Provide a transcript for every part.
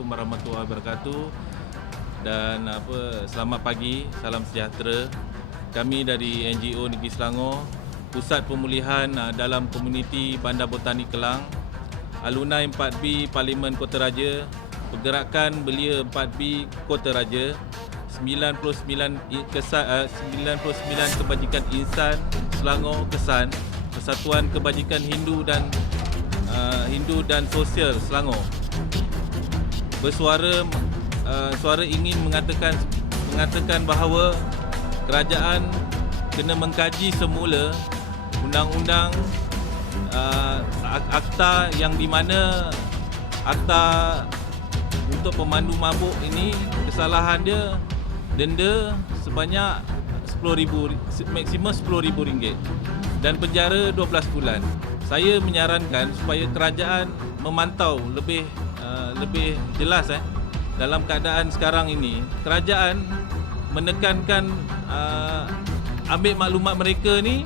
Assalamualaikum warahmatullahi wabarakatuh. Dan selamat pagi, salam sejahtera. Kami dari NGO Negeri Selangor, Pusat Pemulihan dalam Komuniti Bandar Botani Kelang, Alumni 4B Parlimen Kota Raja, Pergerakan Belia 4B Kota Raja, 99 Kebajikan Insan Selangor Kesan, Persatuan Kebajikan Hindu dan Sosial Selangor. Bersuara suara ingin mengatakan bahawa kerajaan kena mengkaji semula undang-undang akta yang di mana akta untuk pemandu mabuk ini kesalahan dia denda sebanyak maksimum RM10,000 dan penjara 12 bulan. Saya menyarankan supaya kerajaan memantau lebih jelas dalam keadaan sekarang ini. Kerajaan menekankan ambil maklumat mereka ni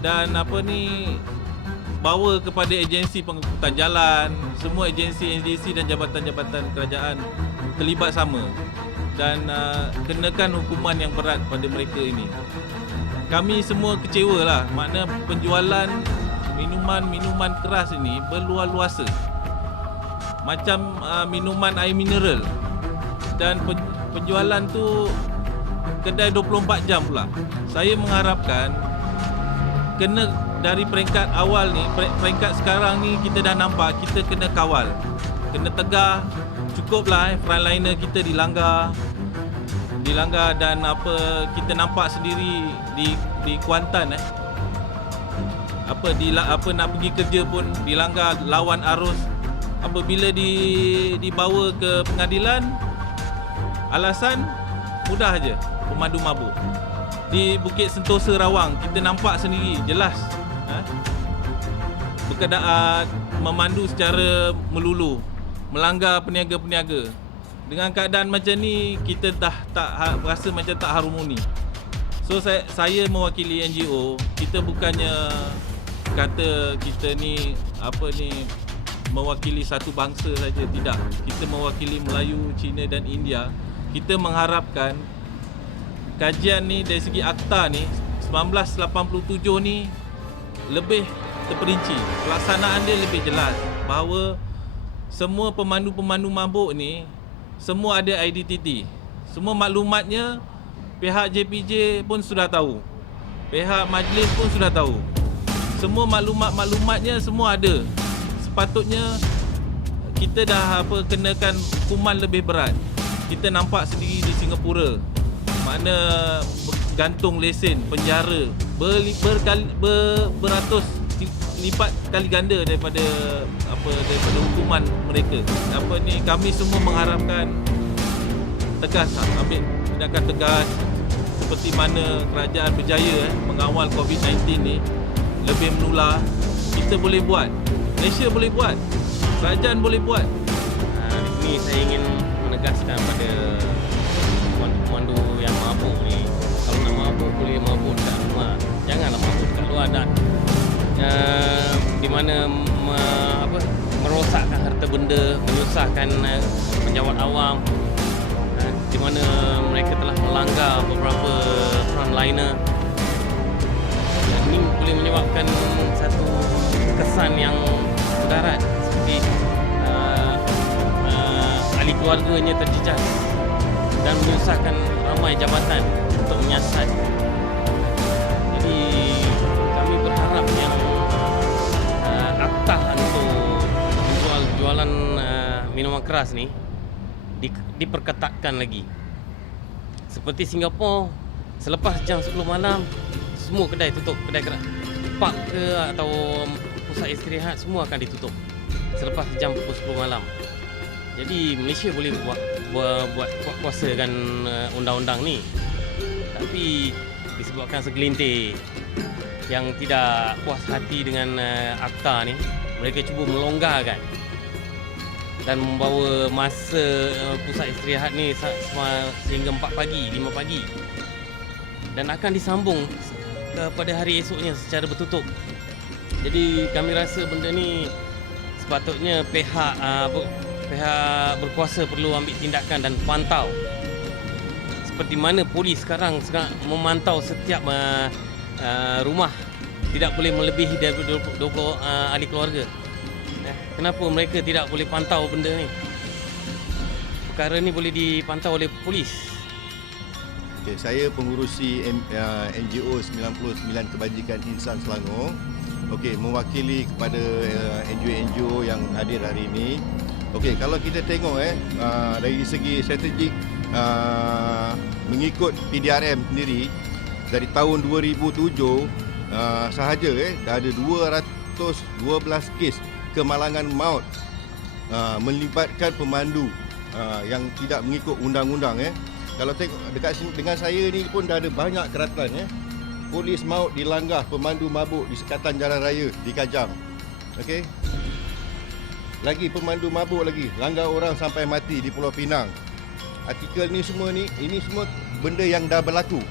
dan bawa kepada agensi pengangkutan jalan, semua agensi dan jabatan-jabatan kerajaan terlibat sama dan kenakan hukuman yang berat pada mereka ini. Kami semua kecewa lah, makna penjualan minuman keras ini berluar-luasa. Macam minuman air mineral dan penjualan tu kedai 24 jam pula. Saya mengharapkan kena dari peringkat awal ni, peringkat sekarang ni kita dah nampak kita kena kawal, kena tegar. Cukuplah frontliner kita dilanggar dan kita nampak sendiri di Kuantan nak pergi kerja pun dilanggar, lawan arus. Apabila dibawa ke pengadilan, alasan mudah aja, pemandu mabuk. Di Bukit Sentosa Rawang kita nampak sendiri jelas berkeadaan memandu secara melulu, melanggar peniaga-peniaga. Dengan keadaan macam ni kita dah tak rasa macam tak harmoni. So saya mewakili NGO, kita bukannya kata kita ni mewakili satu bangsa saja, tidak. Kita mewakili Melayu, Cina dan India. Kita mengharapkan kajian ni dari segi akta ni 1987 ni lebih terperinci, pelaksanaan dia lebih jelas, bahawa semua pemandu-pemandu mabuk ni semua ada identiti. Semua maklumatnya pihak JPJ pun sudah tahu, pihak majlis pun sudah tahu. Semua maklumatnya semua ada. Sepatutnya kita dah kenakan hukuman lebih berat. Kita nampak sendiri di Singapura, makna gantung lesen, penjara beratus lipat kali ganda daripada hukuman mereka. Kami semua mengharapkan tegas, ambil tindakan tegas seperti mana kerajaan berjaya mengawal COVID-19 ni lebih menular. Kita boleh buat, Malaysia boleh buat, kerajaan boleh buat. Di sini saya ingin menegaskan pada pemandu yang mabuk ni, kalau nak mabuk boleh mabuk dekat rumah, janganlah mabuk dekat luar dan di mana merosakkan harta benda, menyusahkan penjawat awam, di mana mereka telah melanggar beberapa frontliner. Ini boleh menyebabkan satu kesan yang mudarat, seperti ahli keluarganya terjejas dan menyusahkan ramai jabatan untuk menyiasat. Jadi kami berharap yang akta untuk jualan minuman keras ni diperketatkan lagi. Seperti Singapura, selepas jam 10 malam semua kedai tutup, kedai park ke atau pusat istirahat semua akan ditutup selepas jam pukul 10 malam. Jadi Malaysia boleh buat kuasakan undang-undang ni, tapi disebabkan segelintir yang tidak puas hati dengan akta ni, mereka cuba melonggarkan dan membawa masa pusat istirahat ni sehingga 4 pagi, 5 pagi, dan akan disambung kepada hari esoknya secara bertutup. Jadi kami rasa benda ni sepatutnya pihak pihak berkuasa perlu ambil tindakan dan pantau. Seperti mana polis sekarang memantau setiap rumah, tidak boleh melebihi dari 20 ahli keluarga. Kenapa mereka tidak boleh pantau benda ni? Perkara ni boleh dipantau oleh polis. Okay, saya pengurusi NGO 99 Kebajikan Insan Selangor. Okey, mewakili kepada NGO-NGO yang hadir hari ini. Okey, kalau kita tengok dari segi strategik mengikut PDRM sendiri dari tahun 2007 sahaja dah ada 212 kes kemalangan maut melibatkan pemandu yang tidak mengikut undang-undang. Kalau tengok dekat sini dengan saya ni pun dah ada banyak keratan polis maut dilanggar pemandu mabuk di sekatan jalan raya di Kajang. Okey. Lagi pemandu mabuk lagi langgar orang sampai mati di Pulau Pinang. Artikel ni semua ni ini semua benda yang dah berlaku.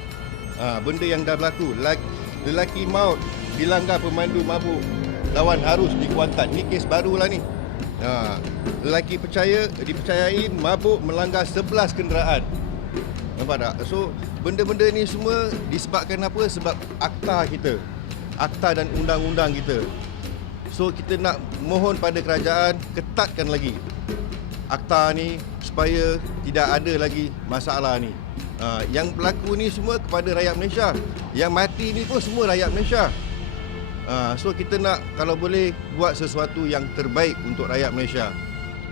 Benda yang dah berlaku. Lelaki maut dilanggar pemandu mabuk lawan harus di Kuantan. Ni kes barulah ni. Lelaki dipercayai mabuk melanggar 11 kenderaan. Nampak tak? So, benda-benda ni semua disebabkan apa? Sebab akta kita. Akta dan undang-undang kita. So, kita nak mohon pada kerajaan ketatkan lagi akta ni supaya tidak ada lagi masalah ni. Yang berlaku ni semua kepada rakyat Malaysia. Yang mati ni pun semua rakyat Malaysia. So, kita nak kalau boleh buat sesuatu yang terbaik untuk rakyat Malaysia.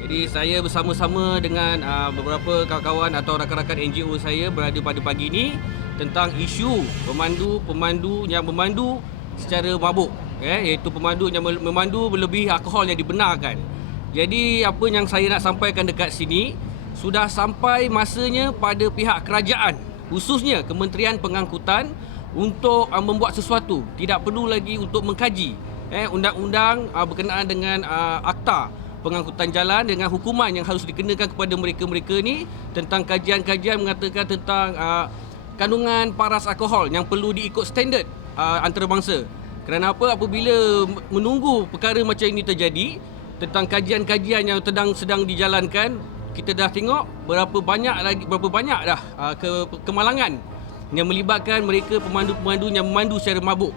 Jadi saya bersama-sama dengan beberapa kawan-kawan atau rakan-rakan NGO saya berada pada pagi ini tentang isu pemandu yang memandu secara mabuk, iaitu pemandu yang memandu melebihi alkohol yang dibenarkan. Jadi apa yang saya nak sampaikan dekat sini, sudah sampai masanya pada pihak kerajaan, khususnya Kementerian Pengangkutan untuk membuat sesuatu. Tidak perlu lagi untuk mengkaji undang-undang berkenaan dengan akta pengangkutan jalan dengan hukuman yang harus dikenakan kepada mereka-mereka ni tentang kajian-kajian mengatakan tentang kandungan paras alkohol yang perlu diikut standard antarabangsa. Kerana apa? Apabila menunggu perkara macam ini terjadi tentang kajian-kajian yang sedang dijalankan, kita dah tengok berapa banyak dah kemalangan yang melibatkan mereka pemandu-pemandu yang memandu secara mabuk.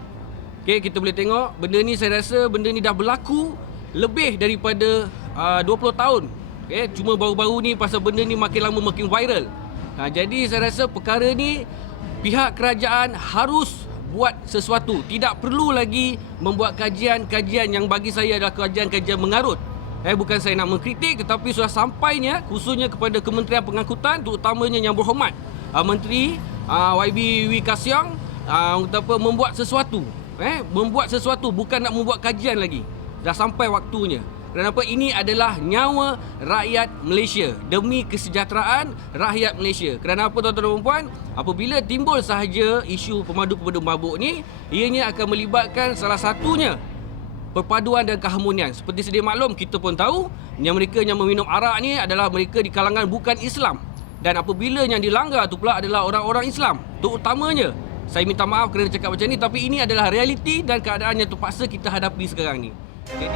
Okey, kita boleh tengok benda ni, saya rasa benda ni dah berlaku lebih daripada 20 tahun. Cuma baru-baru ni pasal benda ni makin lama makin viral. Jadi saya rasa perkara ni pihak kerajaan harus buat sesuatu. Tidak perlu lagi membuat kajian-kajian yang bagi saya adalah kajian-kajian mengarut. Bukan saya nak mengkritik, tetapi sudah sampainya khususnya kepada Kementerian Pengangkutan, terutamanya yang berhormat Menteri YB Wee-Ka Siong membuat sesuatu. Membuat sesuatu, bukan nak membuat kajian lagi. Dah sampai waktunya. Kenapa? Ini adalah nyawa rakyat Malaysia, demi kesejahteraan rakyat Malaysia. Kerana apa, tuan-tuan dan puan? Apabila timbul sahaja isu pemandu-pemandu mabuk ni, ianya akan melibatkan salah satunya perpaduan dan keharmonian. Seperti sedia maklum, kita pun tahu yang mereka yang meminum arak ni adalah mereka di kalangan bukan Islam. Dan apabila yang dilanggar tu pula adalah orang-orang Islam, terutamanya. Saya minta maaf kerana cakap macam ni, tapi ini adalah realiti dan keadaan yang terpaksa kita hadapi sekarang ni. Jadi